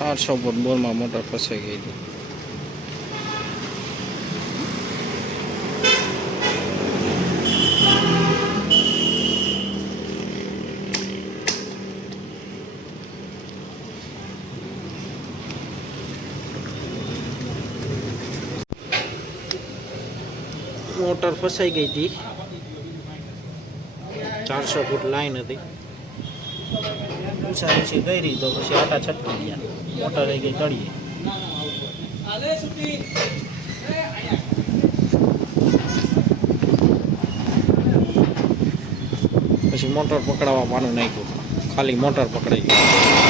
ચારસો ફૂટ બોરમાં મોટર ફસાઈ હતી. મોટર ફસાઈ ગઈ હતી. ચારસો ફૂટ લાઈન હતી. ઉષા ઉછી કરી તો પછી આટા છટકી ગયા. મોટર રહી ગઈ તળીએ. પછી મોટર પકડાવવા પાનું નાખ્યું. ખાલી મોટર પકડાઈ ગઈ